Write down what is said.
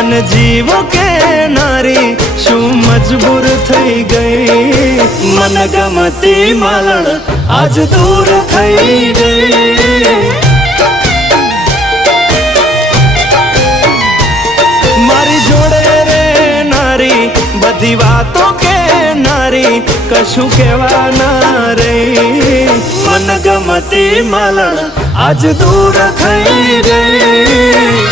मन जीव के नारी शू मजबूर थई गई। मन गमती मालण आज दूर थई गई। मारी जोड़े रे नारी बधी वातों के नारी कशु केवा ना रही। मन गमती मालण आज दूर थई गई।